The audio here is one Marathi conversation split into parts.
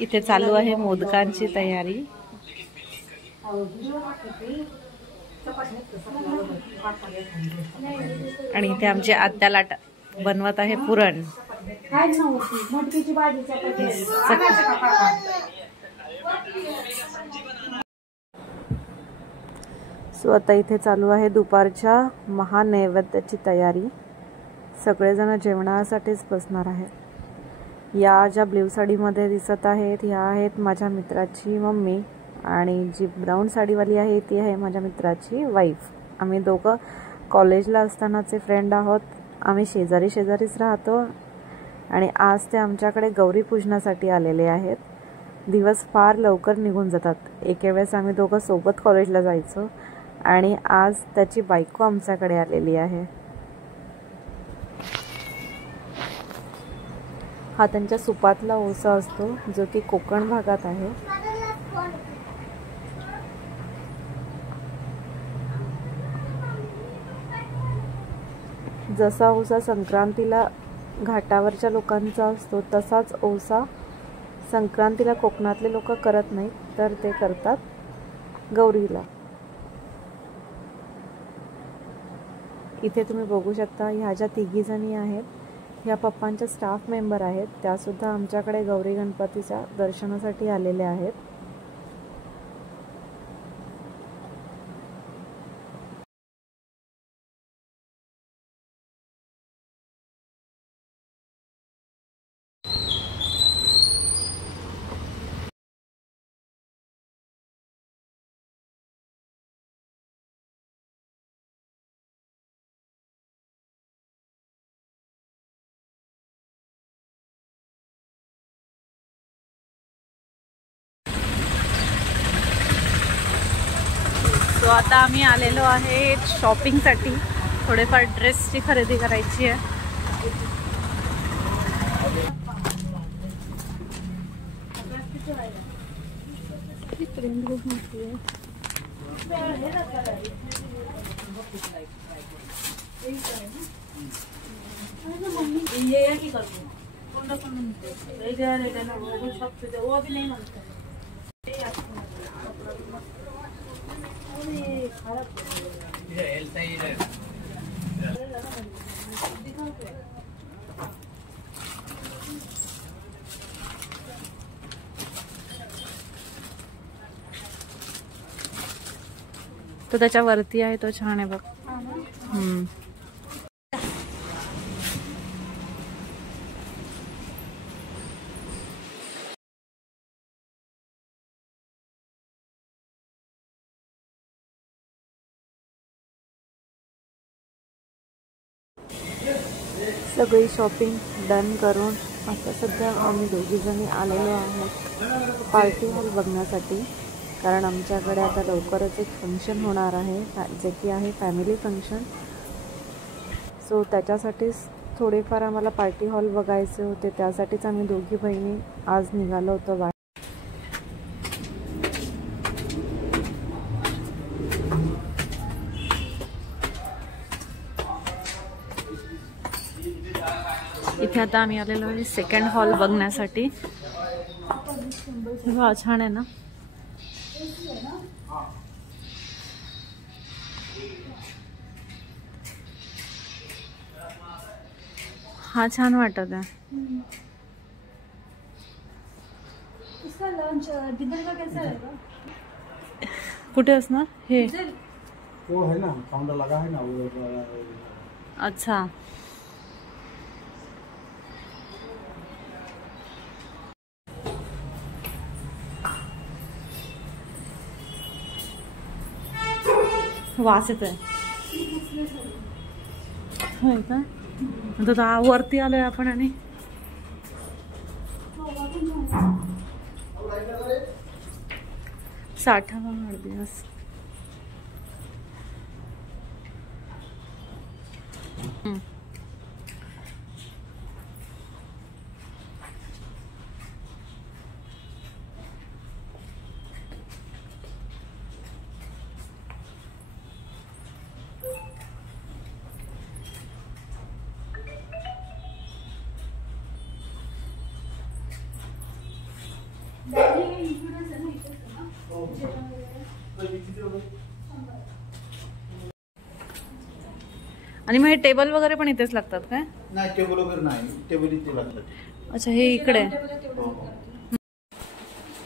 इथे चालू आहे मोदकांची तयारी. आणि इथे आमची आत्या लाट बनवत आहे पुरण. सो आता इथे चालू आहे दुपारच्या महानैवेद्याची तयारी. सगळेजण जेवणासाठीच बसणार आहेत. या ज्या ब्ल्यू साडीमध्ये दिसत आहेत ह्या आहेत माझ्या मित्राची मम्मी, आणि जी ब्राऊन साडीवाली आहे ती आहे माझ्या मित्राची वाईफ. आम्ही दोघं कॉलेजला असतानाचे फ्रेंड आहोत. आम्ही शेजारी शेजारीच राहतो आणि आज ते आमच्याकडे गौरी पूजनासाठी आलेले आहेत. दिवस फार लवकर निघून जातात. एके वेळेस आम्ही दोघं सोबत कॉलेजला जायचो आणि आज त्याची बायको आमच्याकडे आलेली आहे. हा त्यांच्या सुपातला ओसा असतो जो की कोकण भागात आहे. जसा ओसा संक्रांतीला घाटावरच्या लोकांचा असतो तसाच ओसा संक्रांतीला कोकणातले लोक करत नाहीत, तर ते करतात गौरीला. इथे तुम्ही बघू शकता ह्या ज्या तिघी जणी आहेत ह्या पप्पांच्या स्टाफ मेंबर आहेत. त्यासुद्धा आमच्याकडे गौरी गणपतीच्या दर्शनासाठी आलेल्या आहेत. सो आता आम्ही आलेलो आहे शॉपिंगसाठी. थोडेफार ड्रेसची खरेदी करायची आहे. तो त्याच्यावरती आहे, तो छान आहे बघ. सगळी शॉपिंग डन करून आता सध्या आम्ही दोघीजणी आलेलो आहोत पार्टी हॉल बघण्यासाठी. कारण आमच्याकडे आता लवकरच एक फंक्शन होणार आहे जे की आहे फॅमिली फंक्शन. सो त्याच्यासाठीच थोडेफार आम्हाला पार्टी हॉल बघायचे होते. त्यासाठीच आम्ही दोघी बहिणी आज निघालो होतो बाहेर. इथे आता आम्ही आलेलो आहे सेकंड हॉल बघण्यासाठी. हा छान आहे ना. हा छान वाटत आहे. कुठे असणार हे? वो है ना काउंटर लगा है ना वो. अच्छा. वास येतोय का? आता वरती आलोय आपण आणि साठावा वाढदिवस. आणि मग हे टेबल वगैरे पण इथेच लागतात काय? नाही, टेबल वगैरे नाही, टेबल इथे लागतात. अच्छा, हे इकडे.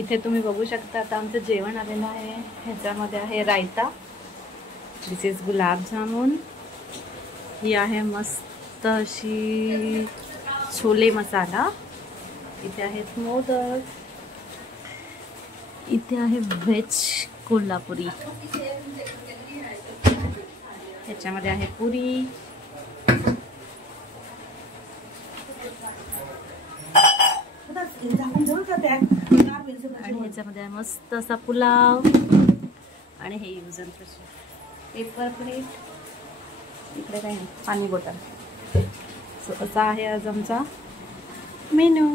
इथे तुम्ही बघू शकता आता आमचं जेवण आलेलं आहे. ह्याच्यामध्ये आहे रायता, दिस इज गुलाबजामुन, ही आहे मस्त अशी छोले मसाला, इथे आहेत मोदक, इथे आहे व्हेज कोल्हापुरी, ह्याच्यामध्ये आहे पुरी, आणि ह्याच्यामध्ये आहे मस्त असा पुलाव, आणि हे use and throw paper plate, इकडे काही नाही, पाणी बॉटल. सो असा आहे आज आमचा मेनू.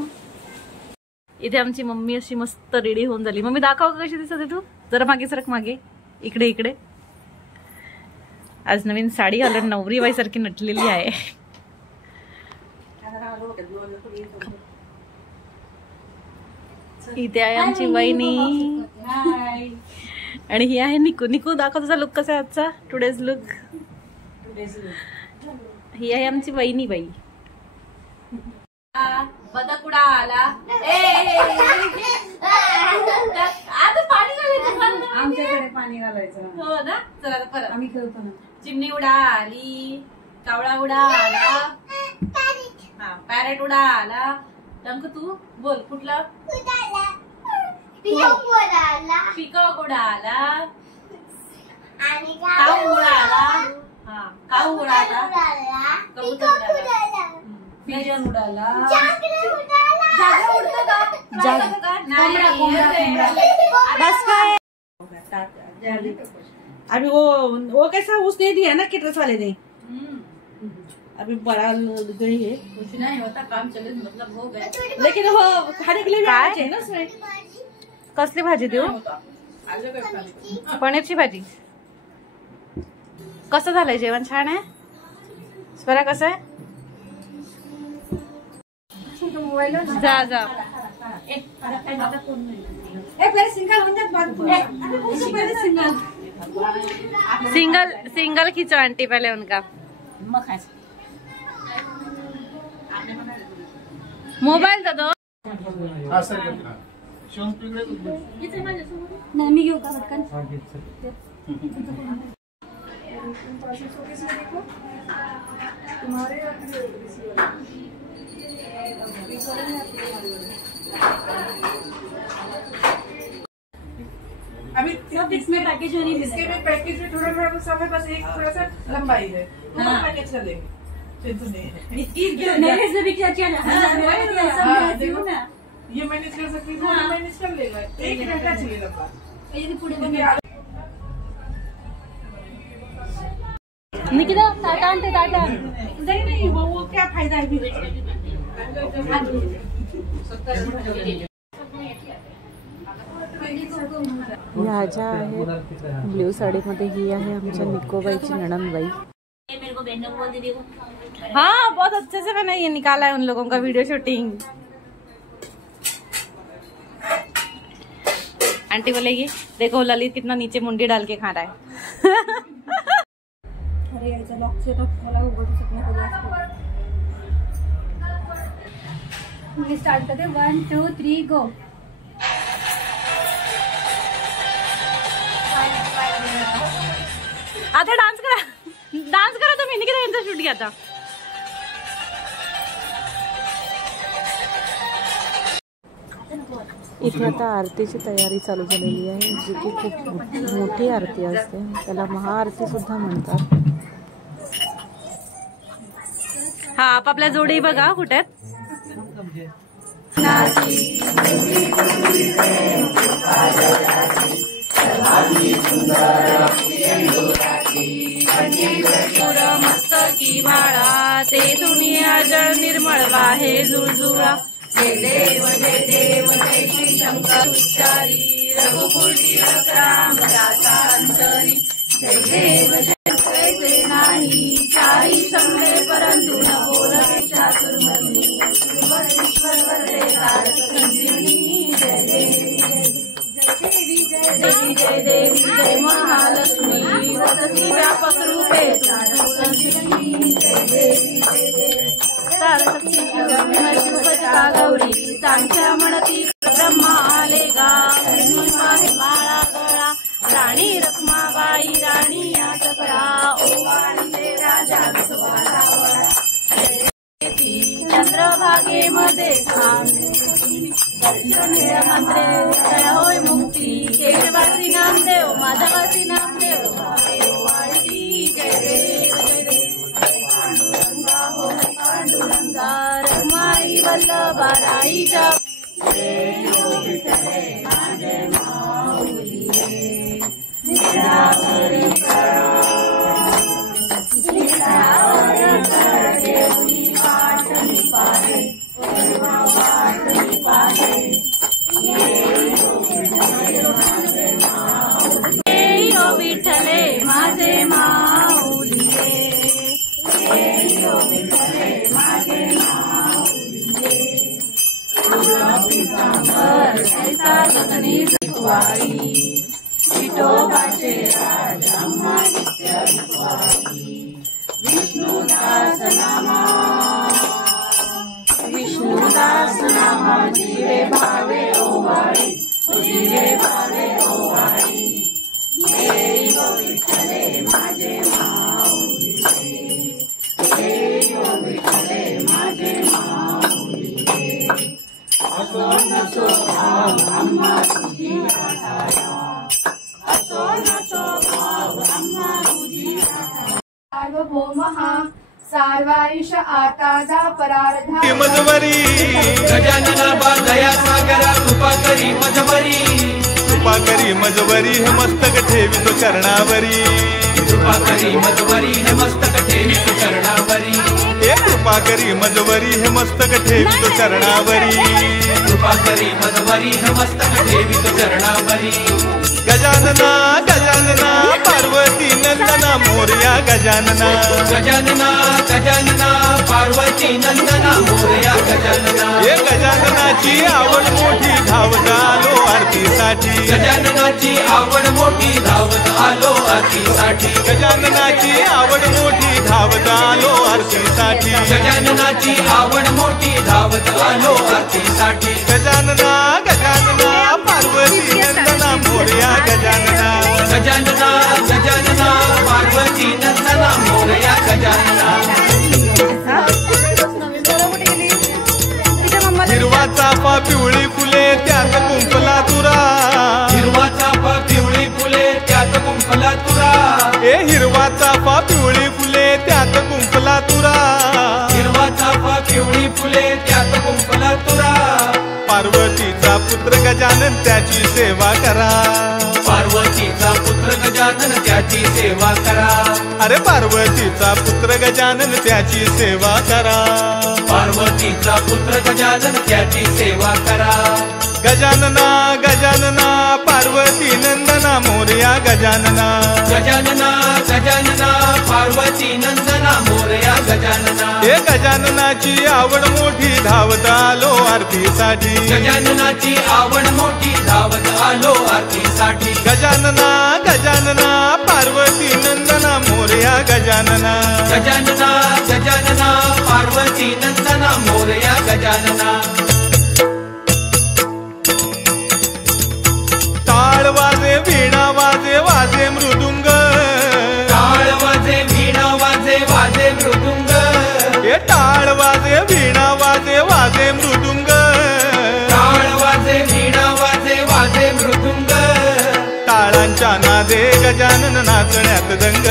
इथे आमची मम्मी अशी मस्त रेडी होऊन झाली. मम्मी दाखव कशी दिसते तू, जरा मागे सरक, मागे इकडे इकडे. आज नवीन साडी घालून नवरी बाईसारखी नटलेली आहे. इथे आहे आमची वहिनी, आणि ही आहे निकू. निकू दाखव तुझा लुक कसा आहे आजचा, टुडेज लुक. ही आहे आमची वहिनी बाई. बदक उडाला, आता पाणी घालायचं, आमच्याकडे पाणी घालायचं. हो ना. चला परत आम्ही करतो ना. चिमणी उडाली, कावळा उडाला, हा पॅरेट उडाला. रंग तू बोल कुठला? पिकॉक उडाला, काऊ उडाला, हा काऊ उडाला, कबूतर उडाला, पिजन उडाला, जागा उडतं का? बस काय? अभी वो कैसा उसने दिया ना किटरस वाले ने. अभी बड़ा गई है, कुछ नहीं होता, काम चले मतलब हो गया. लेकिन वो खाने के लिए भी आना चाहिए ना उसमें. कसली भाजी देऊ? पनीरची भाजी. कसं झालंय जेवण? छान आहे. स्वरा कसं आहे? जा जा. सिंगल सिंगल खींचो आंटी पहले उनका. मोबाईल दो. मी घेऊ का पटकन? अभी इसमें पैकेज नहीं, इसके में पैकेज में थोड़ा थोड़ा समय, बस एक थोड़ा सा लंबाई है, पैकेज कर लेंगे. मैनेज भी क्या किया ना, ये मैनेज कर सकती हूँ, मैनेज कर लेगा. 1 घंटा चाहिए लंबा. निकिता टाटा आणते, टाटा. नहीं वो क्या फायदा है फिर. ह्या ज्या आहेत ब्ल्यू साडीमध्ये, ही आहे आमच्या निकोबाईची नणंदबाई. हाँ बहुत अच्छे से मैंने ये निकाला है उन लोगों का वीडियो शूटिंग. आंटी बोलेगी देखो ललित कितना नीचे मुंडी डाल के खा रहा है. अरे याचा लॉक से तो मला उघडू शकत नाही. मी स्टार्ट करते. 1 2 3 गो. आता डान्स करा तुम्ही. निकिता यांचा शूट घ्या आता. इथे आता आरतीची तयारी चालू झालेली आहे, जी की खूप मोठी आरती असते. त्याला महाआरती सुद्धा म्हणतात. हा आपापल्या जोडी बघा कुठे. मस्तकी बाळा ते दुनिया जळ निर्मळ वाहे जुळजुळा. जय देव जय देव जय श्री शंकर उच्चारी रघुकुळी राम दासा अंतरी. जय देव जय नाही काही समळे परंतु न बोलते चातुर्मती. ईश्वर वरदे तारक संजीवनी. जय देवी जय देवी जय देवी जय देवी. देवी जय महालक्ष्मी वसती व्यापक रूपे शिवपतिता गौरी सांच्या म्हणती ब्रह्मा आले गा माळा गळा राणी रखमाबाई राणी या सकळा ओवाळले राजा चंद्रभागेमध्ये दर्शन मंत्रे जय होय मुक्ती केशवासी नामदेव माधवासी नामदेव वाळती जय देव जय देव पांडुरंगा हो पांडुरंगा रखमाई वल्लभा राईच्या विठ्ठले माझे माऊलिये माझे माऊलिये गगनी शिकवाई विठोबाचे राजा नित्य शिकवाई विष्णुदास नामा जीवे भावे ओवाळी जीवे भावे ओवाळी विठ्ठले माझे माऊलिये विठ्ठले माझे माऊलिये असो नसो भाव आम्हा तुझी वाटाया असो नसो भाव आम्हा तुझी वाटाया सार्वभौमहा सार्वायुष आताजा परार्धा मजवरी गजानना दया सागरा कृपा करी मजवरी कृपा करी मजवरी हे मस्तक ठेवितो चरणावरी कृपा करी मजवरी हे मस्तक ठेवितो चरणावरी कृपा करी मजवरी हे मस्तक ठेवितो चरणावरी कृपा करी मजवरी हे मस्तक ठेवितो चरणावरी गजानना गजानना पार्वती नंदना मोरया गजानना गजानना गजानना पार्वती नंदना मोरया गजानना हे गजाननाची आवड मोठी धावत आलो आरतीसाठी गजाननाची आवड मोठी धावत आलो आरतीसाठी गजाननाची आवड मोठी धावत आलो आरतीसाठी गजाननाची आवड मोठी धावत आलो आरतीसाठी गजानना गजानना पार्वती नंदना मोरया गजानना गजानना गजानना पार्वती नंदना मोरया गजानना हिरवा चाफा पिवळी फुले त्यात कुंपला तुरा हिरवा चाफा पिवळी फुले त्यात कुंपला तुरा हिरवा चाफा पिवळी फुले त्यात कुंपला तुरा हिरवा चाफा पिवळी फुले त्यात कुंपला तुरा पार्वतीचा पुत्र गजानन त्याची सेवा करा पार्वतीचा पुत्र गजानन त्याची सेवा करा अरे पार्वतीचा पुत्र गजानन त्याची सेवा करा पार्वतीचा पुत्र गजानन त्याची सेवा करा गजानना गजानना पार्वती नंदना मोरया गजानना गजानना गजानना पार्वती नंदना मोरया गजानना गजाननाची आवड मोठी धावत आलो आरतीसाठी गजाननाची आवड मोठी धावत आलो आरतीसाठी गजानना गजानना पार्वती नंदना मोरया गजानना गजानना गजानना पार्वती नंदना मोरया गजानना टाळ वाजे वीणा वाजे वाजे मृदुंग टाळ वाजे वीणा वाजे वाजे मृदुंग टाळ वाजे वीणा वाजे वाजे मृदुंग टाळ वाजे वीणा वाजे वाजे मृदुंग टाळांच्या नादे गजानन नाचण्यात दंग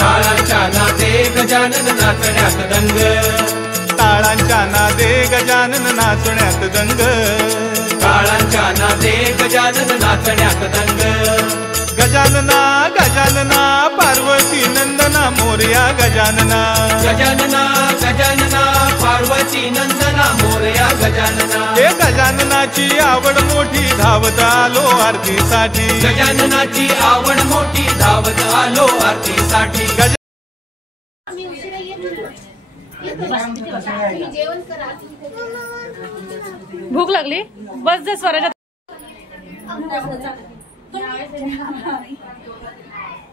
टाळांच्या नादे गजानन नाचण्यात दंग टाळांच्या नादे गजानन नाचण्यात दंग टाळांच्या नादे गजानन नाचण्यात दंग गजानना गजानना पार्वती नंदना मोरया गजानना गजानना गजानना पार्वती नंदना मोरया गजानना गजाननाची आवड मोठी धावत आलो आरतीसाठी गजाननाची आवड मोठी धावत आलो आरतीसाठी भूक लागली बस जा स्वराच्या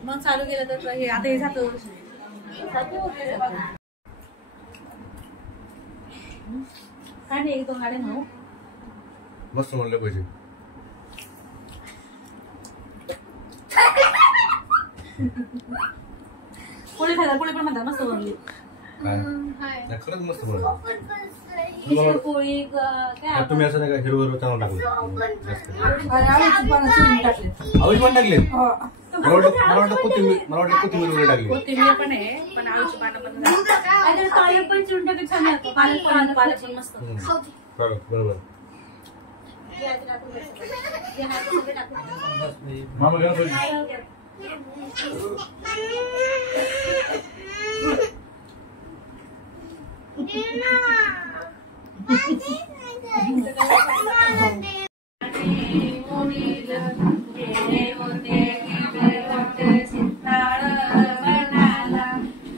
मग चालू केलं तर हे आता हे जातं काय नाही 1-2 गाड्या म्हणू मस्त म्हणलं पाहिजे. पोळी खायला पोळी पण म्हणतात मस्त बनवली. काय खरंच मस्त बनवलं. पोळी काय तुम्ही असं नाही का हिरवं चांगलं टाकलं. आवळी पण टाकले. मला वाटतं कोथिंबीर वगैरे टाकली. कोथिंबीर पण आहे पण आवळीची पानं पण पालक पण चिरून टाकली छान लागतं. पालक पण मस्त. बरोबर. मामा घ्या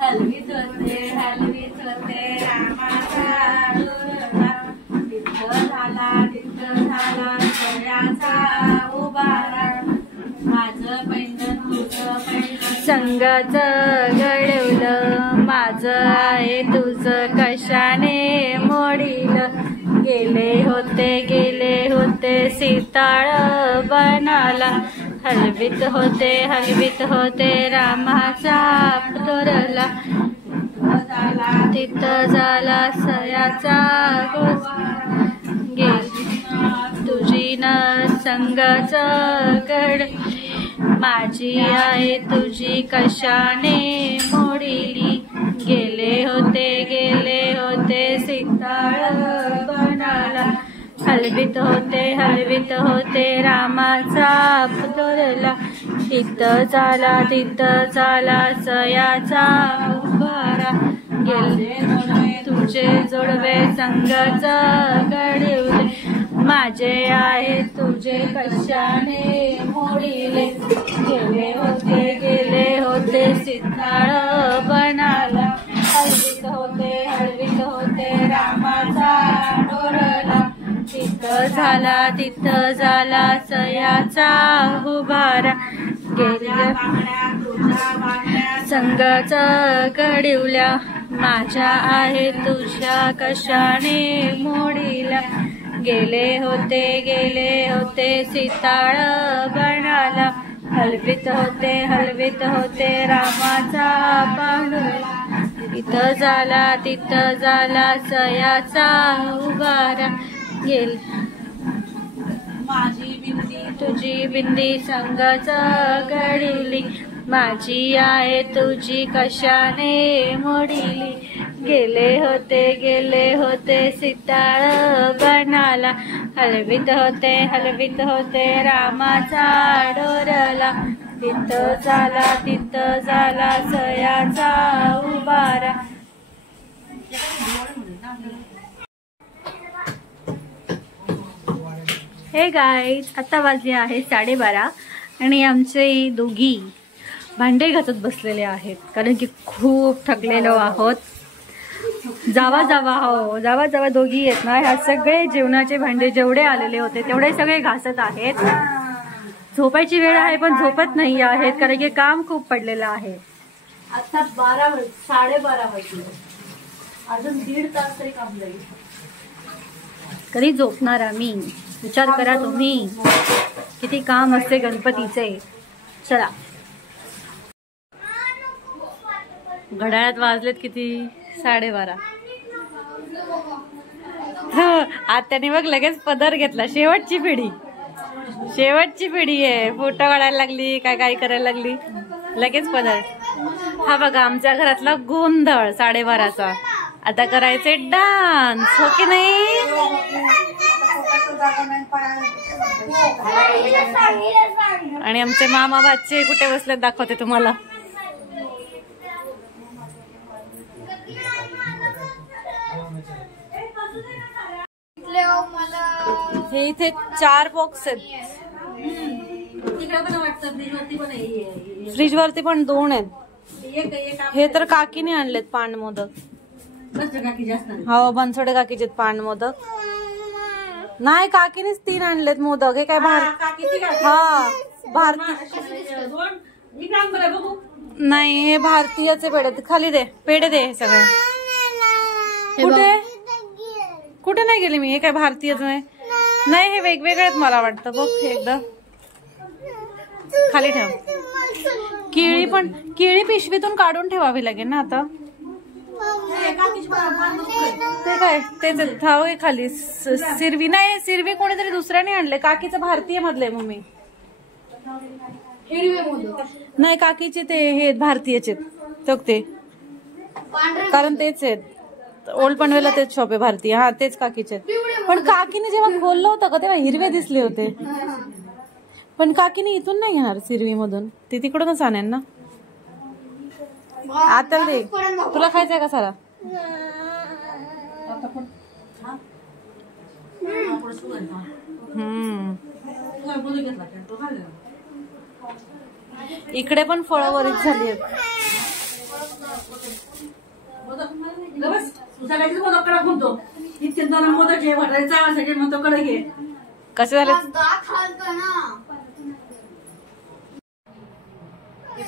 हलवीत होते रामाचा झाला सयाचा उभारा माझं पैंजण तुझं पैंजण संगाच घडवलं माझं आहे तुझं कशाने मोडील गेले होते सीताळ बनाला हलवीत होते रामाचा पुतरला तिथं झाला सयाचा तुझी न संगाच गड माझी आहे तुझी कशाने मोडीली गेले होते सीताळ बनाला हलवीत होते रामाचा पुतरला तिथं झाला सयाचा उभारा गेले तुझे जोडवे संगाच घडवले माझे आहे तुझे कशाने मोडीले गेले होते सीताळ बनाला हलवीत होते रामाचा डोरला तिथं झाला सयाचा उभारा गेल्या संगाच घडवल्या माझ्या आहे तुझ्या कशाने मोडीला गेले होते सीताळ बनाला हलवीत होते रामाचा पांडुरला तिथं झाला सयाचा उभारा गेल माझी बिंदी तुझी बिंदी संगाच घडवली माझी आहे तुझी कशाने मोडीली गेले होते सीताळ बनाला हलवीत होते रामाचा डोरला तिथं झाला सयाचा उभारा. हे गाईज आता वाजले आहे 12:30 आणि आमचे दोघी भांडे घासत बसलेले आहेत कारण की खूप थकलेलो आहोत. जावा दोघी आहेत ना ह्या सगळे जेवणाचे भांडे जेवढे आलेले होते तेवढे सगळे घासत आहेत. झोपायची वेळ आहे पण झोपत नाही आहेत कारण की काम खूप पडलेलं आहे. आता 12:30 वाजले अजून 1.5 तास तरी काम जाईल. कधी झोपणार आम्ही विचार करा तुम्ही किती काम असते गणपतीचे. चला घड्याळात वाजलेत किती 12:30. आत्याने बघ लगेच पदर घेतला. शेवटची पिढी आहे. फोटो काढायला लागली काय करायला लागली लगेच पदर. हा बघा आमच्या घरातला गोंधळ 12:30चा. आता करायचे डान्स हो की नाही. आणि आमचे मामा भाचे कुठे बसलेत दाखवते तुम्हाला. हे इथे 4 बॉक्स आहेत. फ्रीज वरती पण 2 आहेत. हे तर काकीने आणलेत पान मोदक. हो बनसोडे काकीचे पान मोदक नाही काकीनेच 3 आणलेत मोदक. हे काय भार हा भारतीय दोन इकडे आण बरं बघू. नाही, हे भारतीयचे पेढे. खाली दे पेढे दे हे सगळे. कुठे कुठे नाही गेले मी. हे काय भारतीयच नाही. नाही, हे वेगवेगळे आहेत मला वाटतं. बघ एकदा खाली ठेव. केळी पिशवीतून काढून ठेवावी लागेल ना आता. ते काय तेच ठाव आहे खाली. सिरवी नाही, सिरवी कोणीतरी दुसऱ्याने आणले. काकीचं भारतीय मधले मम्मी. नाही, काकीचे ते हे भारतीयचे ते, कारण तेच आहेत. ओल्ड पनवेलला तेच शॉप आहे भारतीय. हा तेच काकीचे. पण काकीने जेव्हा खोललं होतं का तेव्हा हिरवे दिसले होते. पण काकीने इथून नाही घेणार सिरवी मधून, ती तिकडूनच आणेल ना. आता दे. तुला खायचंय का सारा? इकडे पण फळं वरीच झाली आहेत. कसे झाले?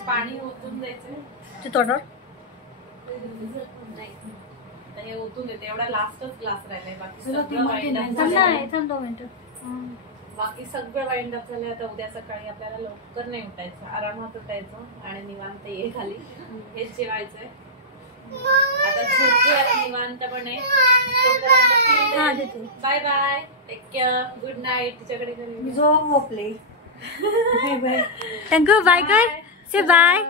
पाणी ओतून द्यायचं. हे ओतून देते. एवढा लास्टच ग्लास राहिलाय. बाकी सगळं वाइंड अप झालंय. आता उद्या सकाळी आपल्याला लवकर नाही उठायचं, आरामात उठायचं आणि निवांत ये खाली. हेच जेवायचंय. आता झोपूया निवांतपणे. Bye bye, take care, good night. तिच्याकडे झोपले. टंकू बाय कर. Say bye.